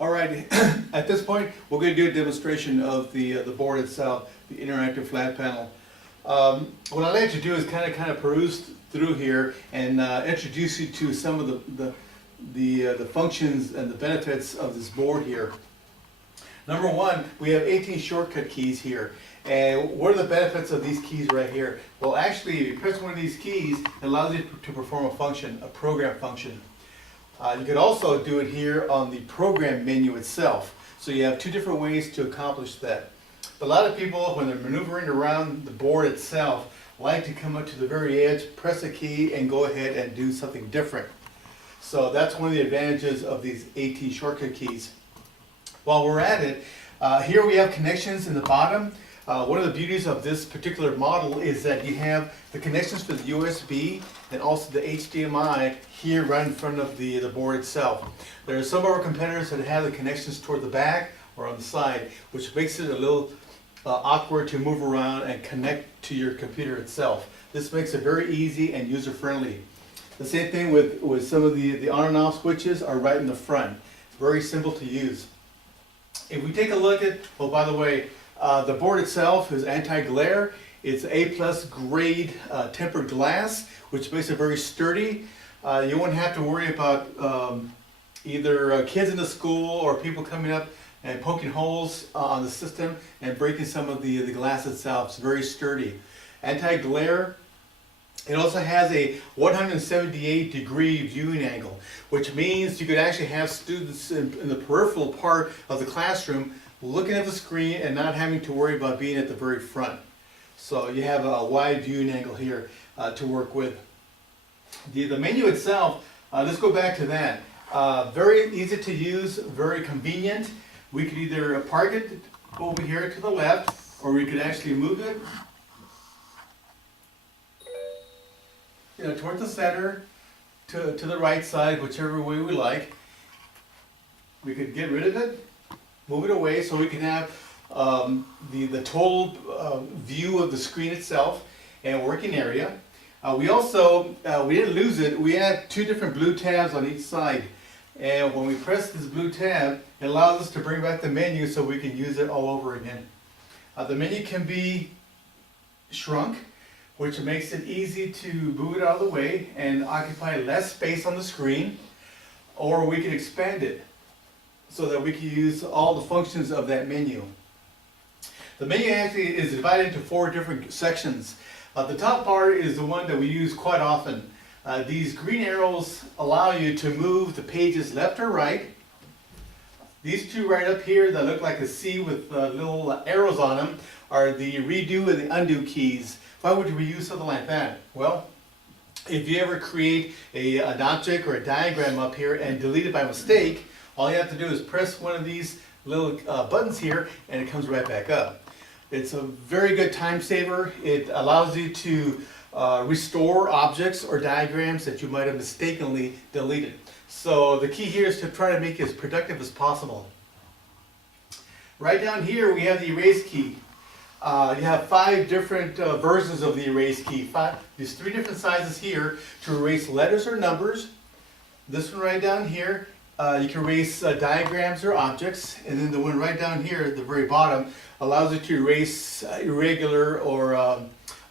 Alright, at this point, we're going to do a demonstration of the board itself, the interactive flat panel. What I'd like to do is kind of peruse through here and introduce you to some of the functions and the benefits of this board here. Number one, we have 18 shortcut keys here. And what are the benefits of these keys right here? Well, actually, if you press one of these keys, it allows you to perform a function, a program function. You could also do it here on the program menu itself. So you have two different ways to accomplish that. But a lot of people, when they're maneuvering around the board itself, like to come up to the very edge, press a key, and go ahead and do something different. So that's one of the advantages of these 18 shortcut keys. While we're at it, here we have connections in the bottom. One of the beauties of this particular model is that you have the connections for the USB and also the HDMI here right in front of the board itself. There are some of our competitors that have the connections toward the back or on the side, which makes it a little awkward to move around and connect to your computer itself. This makes it very easy and user-friendly. The same thing with some of the on and off switches are right in the front. Very simple to use. If we take a look at, oh, by the way, the board itself is anti-glare. It's A+ grade tempered glass, which makes it very sturdy. You won't have to worry about either kids in the school or people coming up and poking holes on the system and breaking some of the glass itself. It's very sturdy. Anti-glare. It also has a 178-degree viewing angle, which means you could actually have students in the peripheral part of the classroom looking at the screen and not having to worry about being at the very front. So you have a wide viewing angle here to work with. The menu itself, let's go back to that. Very easy to use, very convenient. We could either park it over here to the left, or we could actually move it towards the center, to the right side, whichever way we like. We could get rid of it, move it away so we can have the total view of the screen itself and working area. We also, we didn't lose it, we had two different blue tabs on each side. And when we press this blue tab, it allows us to bring back the menu so we can use it all over again. The menu can be shrunk, which makes it easy to move it out of the way and occupy less space on the screen, or we can expand it so that we can use all the functions of that menu. The menu actually is divided into 4 different sections. The top part is the one that we use quite often. These green arrows allow you to move the pages left or right. These two right up here that look like a C with little arrows on them are the redo and the undo keys. Why would we use something like that? Well, if you ever create an object or a diagram up here and delete it by mistake, all you have to do is press one of these little buttons here and it comes right back up. It's a very good time saver. It allows you to restore objects or diagrams that you might have mistakenly deleted. So the key here is to try to make it as productive as possible. Right down here we have the erase key. You have 5 different versions of the erase key. There's 3 different sizes here to erase letters or numbers. This one right down here, you can erase diagrams or objects. And then the one right down here at the very bottom allows you to erase irregular or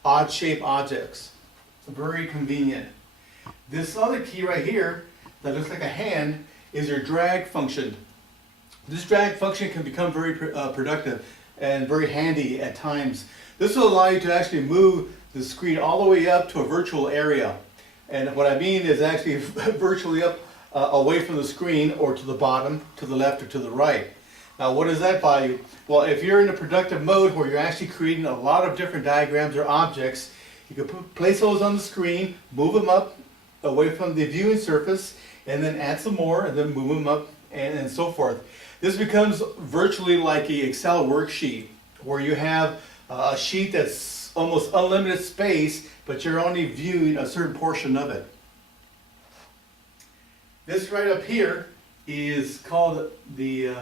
odd shaped objects. Very convenient. This other key right here that looks like a hand is your drag function. This drag function can become very productive and very handy at times. This will allow you to actually move the screen all the way up to a virtual area. And what I mean is actually virtually up away from the screen or to the bottom, to the left or to the right. Now what does that buy you? Well, if you're in a productive mode where you're actually creating a lot of different diagrams or objects, you can place those on the screen, move them up away from the viewing surface, and then add some more, and then move them up, and so forth. This becomes virtually like an Excel worksheet, where you have a sheet that's almost unlimited space, but you're only viewing a certain portion of it. This right up here is called the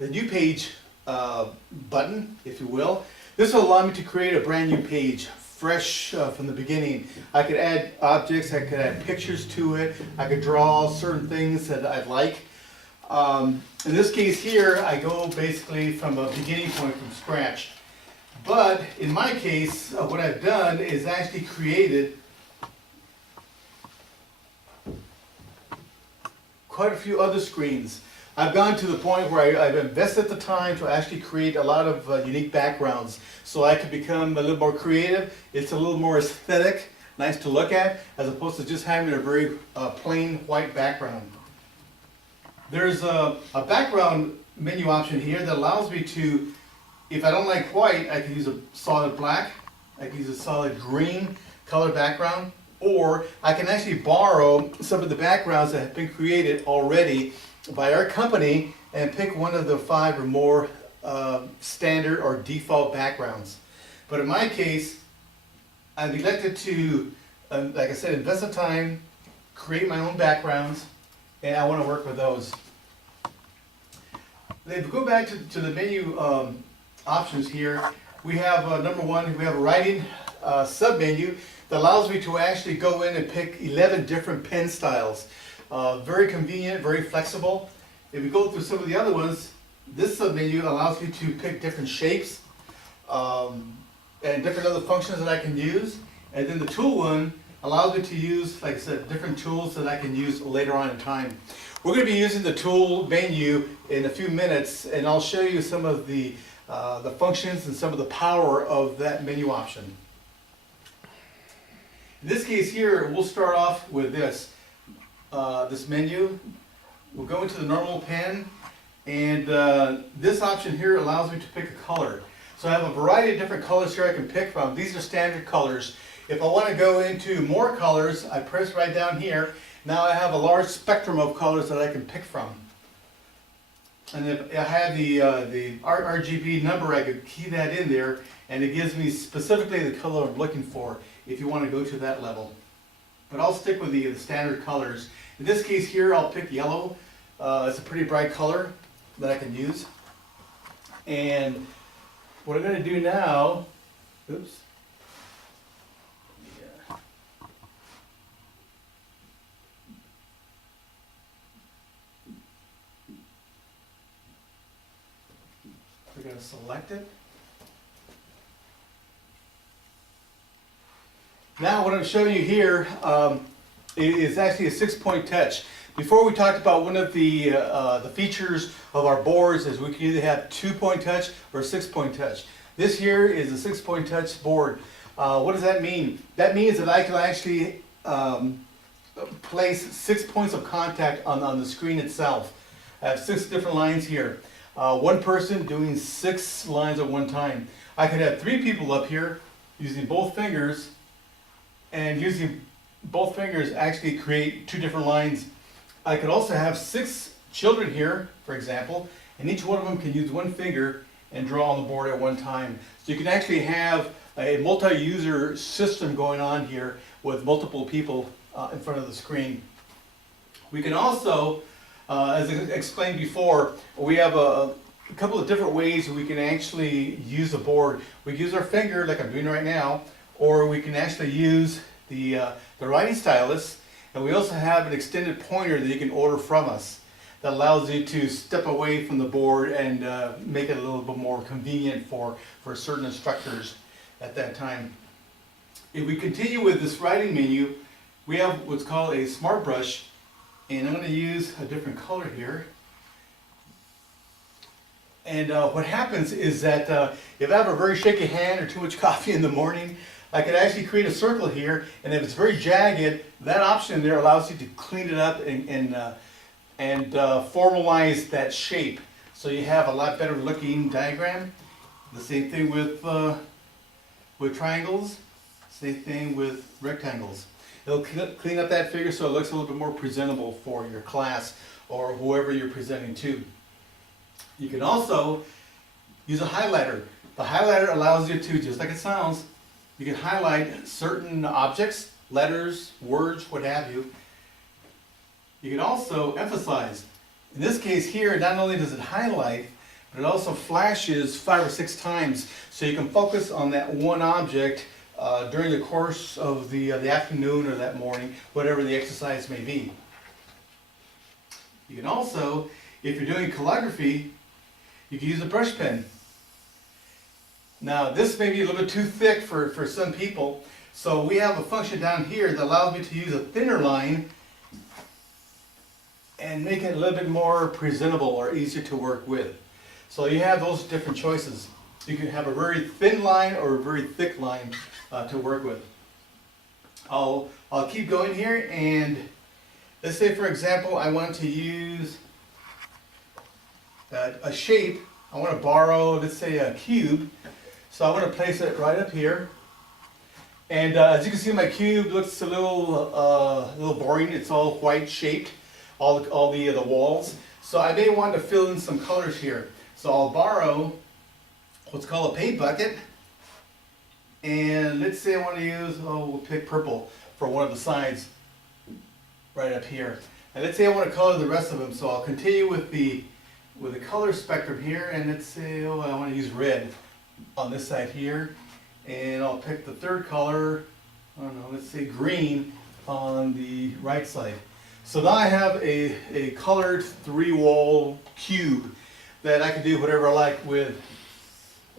new page button, if you will. This will allow me to create a brand new page, fresh from the beginning. I could add objects, I could add pictures to it, I could draw certain things that I'd like. In this case here, I go basically from a beginning point from scratch. But in my case, what I've done is actually created quite a few other screens. I've gone to the point where I've invested the time to actually create a lot of unique backgrounds, so I can become a little more creative. It's a little more aesthetic, nice to look at, as opposed to just having a very plain white background. There's a background menu option here that allows me to, if I don't like white, I can use a solid black, I can use a solid green color background, or I can actually borrow some of the backgrounds that have been created already by our company and pick one of the 5 or more standard or default backgrounds. But in my case, I've elected to, like I said, invest the time, create my own backgrounds, and I want to work with those. If we go back to the menu options here, we have number 1, we have a writing sub-menu that allows me to actually go in and pick 11 different pen styles. Very convenient, very flexible. If we go through some of the other ones, this sub-menu allows me to pick different shapes and different other functions that I can use. And then the tool one allows me to use, like I said, different tools that I can use later on in time. We're going to be using the tool menu in a few minutes, and I'll show you some of the functions and some of the power of that menu option. In this case here, we'll start off with this menu. We'll go into the normal pen, and this option here allows me to pick a color. So I have a variety of different colors here I can pick from. These are standard colors. If I want to go into more colors, I press right down here. Now I have a large spectrum of colors that I can pick from. And if I have the RGB number, I could key that in there, and it gives me specifically the color I'm looking for if you want to go to that level. But I'll stick with the standard colors. In this case here, I'll pick yellow. It's a pretty bright color that I can use. And what I'm going to do now, oops. Yeah. We're going to select it. Now what I'm showing you here is actually a 6-point touch. Before we talked about one of the features of our boards is we can either have 2-point touch or 6-point touch. This here is a 6-point touch board. What does that mean? That means that I can actually place 6 points of contact on the screen itself. I have 6 different lines here. One person doing 6 lines at one time. I could have 3 people up here using both fingers, and using both fingers actually create 2 different lines. I could also have 6 children here, for example, and each one of them can use one finger and draw on the board at one time. So you can actually have a multi-user system going on here with multiple people in front of the screen. We can also, as I explained before, we have a couple of different ways we can actually use the board. We can use our finger like I'm doing right now, or we can actually use the writing stylus, and we also have an extended pointer that you can order from us that allows you to step away from the board and make it a little bit more convenient for certain instructors at that time. If we continue with this writing menu, we have what's called a smart brush, and I'm going to use a different color here. And what happens is that if I have a very shaky hand or too much coffee in the morning, I can actually create a circle here, and if it's very jagged, that option there allows you to clean it up and formalize that shape. So you have a lot better looking diagram. The same thing with triangles, same thing with rectangles. It'll clean up that figure so it looks a little bit more presentable for your class or whoever you're presenting to. You can also use a highlighter. The highlighter allows you to, just like it sounds, you can highlight certain objects, letters, words, what have you. You can also emphasize. In this case here, not only does it highlight, but it also flashes 5 or 6 times, so you can focus on that one object during the course of the afternoon or that morning, whatever the exercise may be. You can also, If you're doing calligraphy, you can use a brush pen. Now this may be a little bit too thick for some people, so we have a function down here that allows me to use a thinner line and make it a little bit more presentable or easier to work with. So you have those different choices. You can have a very thin line or a very thick line to work with. I'll keep going here, and let's say for example I want to use a shape. I want to borrow, let's say, a cube. So I want to place it right up here. And as you can see, my cube looks a little boring. It's all white shaped, all the walls. So I may want to fill in some colors here. So I'll borrow what's called a paint bucket. And let's say I want to use, we'll pick purple for one of the sides right up here. And let's say I want to color the rest of them. So I'll continue with the color spectrum here, and let's say, I want to use red on this side here, and I'll pick the third color, I don't know, let's say green on the right side. So now I have a colored 3-wall cube that I can do whatever I like with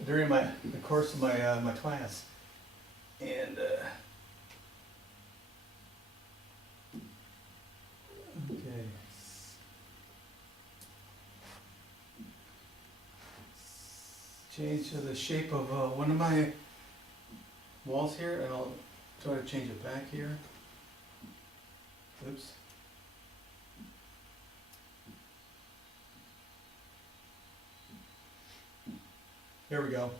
during the course of my class. And okay. Change the shape of one of my walls here, and I'll try to change it back here. Oops. There we go.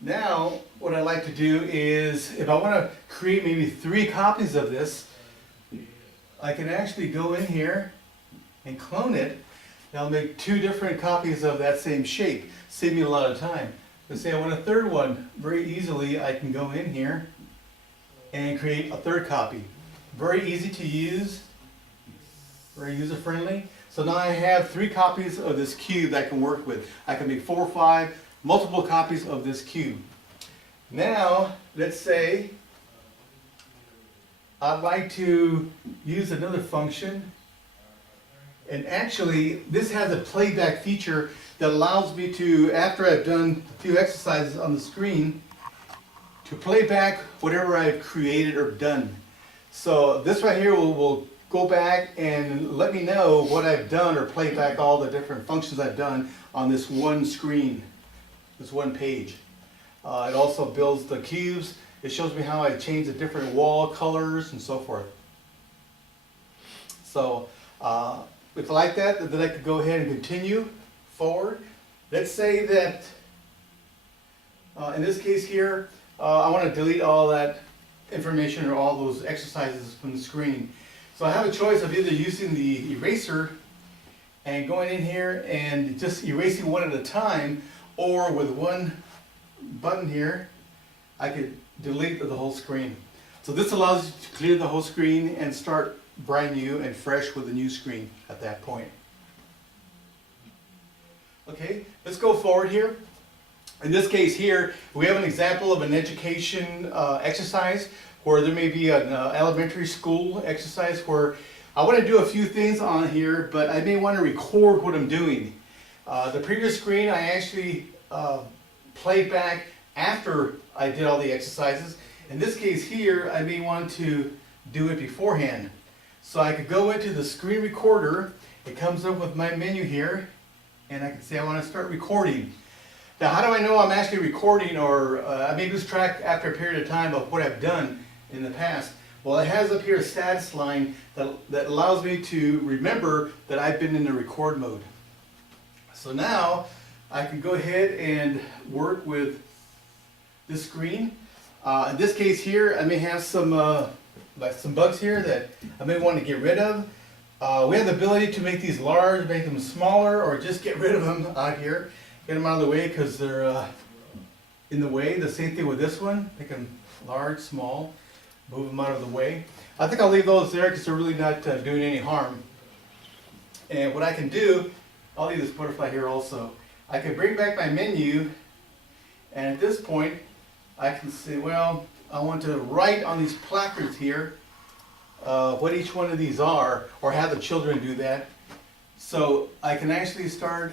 Now, what I like to do is, if I want to create maybe 3 copies of this, I can actually go in here and clone it. I'll make 2 different copies of that same shape. Save me a lot of time. Let's say I want a third one. Very easily I can go in here and create a third copy. Very easy to use, very user friendly. So now I have 3 copies of this cube that I can work with. I can make 4 or 5, multiple copies of this cube. Now, let's say I'd like to use another function. And actually, this has a playback feature that allows me to, after I've done a few exercises on the screen, to play back whatever I've created or done. So this right here will go back and let me know what I've done, or play back all the different functions I've done on this one screen, this one page. It also builds the cubes. It shows me how I change the different wall colors and so forth. So if I like that, then I could go ahead and continue forward. Let's say that in this case here, I want to delete all that information or all those exercises from the screen. So I have a choice of either using the eraser and going in here and just erasing one at a time, or with one button here, I could delete the whole screen. So this allows you to clear the whole screen and start brand new and fresh with a new screen at that point. Okay, let's go forward here. In this case here, we have an example of an education exercise where there may be an elementary school exercise where I want to do a few things on here, but I may want to record what I'm doing. The previous screen I actually played back after I did all the exercises. In this case here, I may want to do it beforehand. So I could go into the screen recorder, it comes up with my menu here, and I can say I want to start recording. Now how do I know I'm actually recording, or I may lose track after a period of time of what I've done in the past? Well, it has up here a status line that allows me to remember that I've been in the record mode. So now I can go ahead and work with this screen. In this case here, I may have some bugs here that I may want to get rid of. We have the ability to make these large, make them smaller, or just get rid of them out here. Get them out of the way because they're in the way. The same thing with this one. Make them large, small, move them out of the way. I think I'll leave those there because they're really not doing any harm. And what I can do, I'll leave this butterfly here also. I can bring back my menu, and at this point I can say, well, I want to write on these placards here what each one of these are, or have the children do that. So I can actually start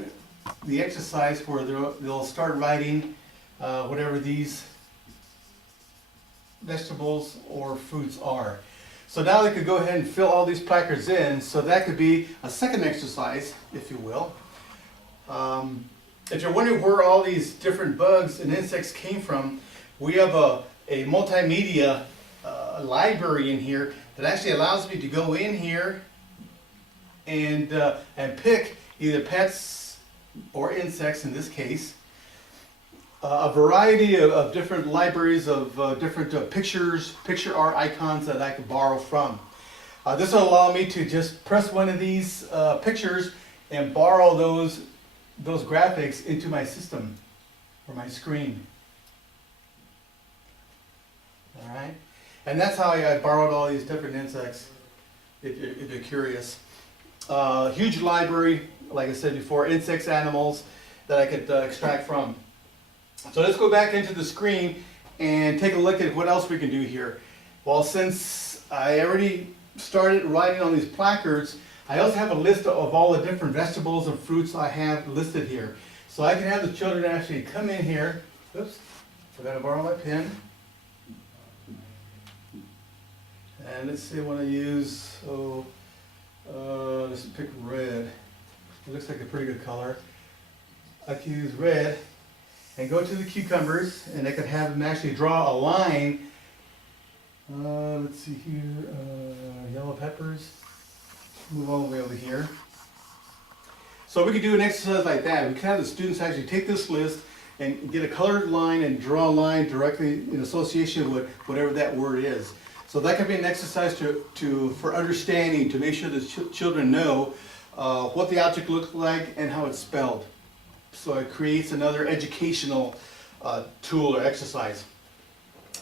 the exercise where they'll start writing whatever these vegetables or fruits are. So now they could go ahead and fill all these placards in, so that could be a second exercise, if you will. If you're wondering where all these different bugs and insects came from, we have a multimedia library in here that actually allows me to go in here and pick either pets or insects in this case. A variety of different libraries of different picture art icons that I could borrow from. This will allow me to just press one of these pictures and borrow those graphics into my system or my screen. All right, and that's how I borrowed all these different insects. If you're curious, huge library, like I said before, insects, animals that I could extract from. So let's go back into the screen and take a look at what else we can do here. Well, since I already started writing on these placards, I also have a list of all the different vegetables and fruits I have listed here. So I can have the children actually come in here. Oops, forgot to borrow my pen. And let's see, I want to use, let's pick red. It looks like a pretty good color. I can use red and go to the cucumbers, and I could have them actually draw a line. Let's see here, yellow peppers. Move all the way over here. So we could do an exercise like that. We could have the students actually take this list and get a colored line and draw a line directly in association with whatever that word is. So that could be an exercise for understanding, to make sure the children know what the object looks like and how it's spelled. So it creates another educational tool or exercise.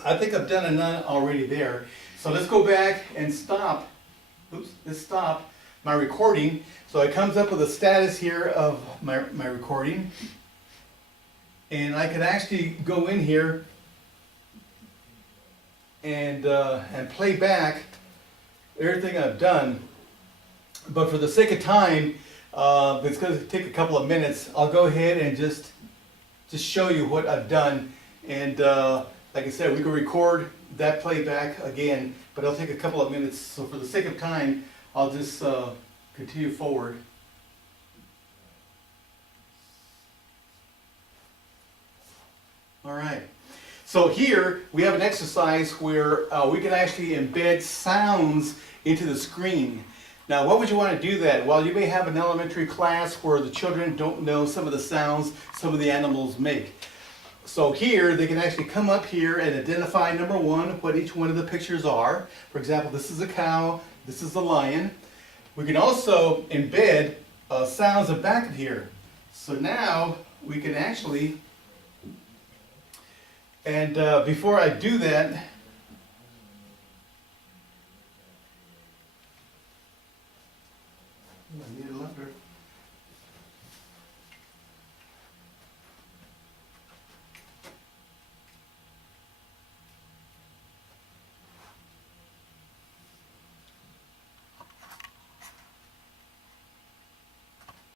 I think I've done enough already there. So let's go back and stop. Oops, let's stop my recording. So it comes up with a status here of my recording. And I can actually go in here and play back everything I've done. But for the sake of time, it's going to take a couple of minutes. I'll go ahead and just show you what I've done. And like I said, we can record that playback again, but it'll take a couple of minutes. So for the sake of time, I'll just continue forward. All right. So here we have an exercise where we can actually embed sounds into the screen. Now, what would you want to do that? Well, you may have an elementary class where the children don't know some of the sounds some of the animals make. So here, they can actually come up here and identify, number one, what each one of the pictures are. For example, this is a cow, this is a lion. We can also embed sounds at back of here. So now, we can actually, and before I do that,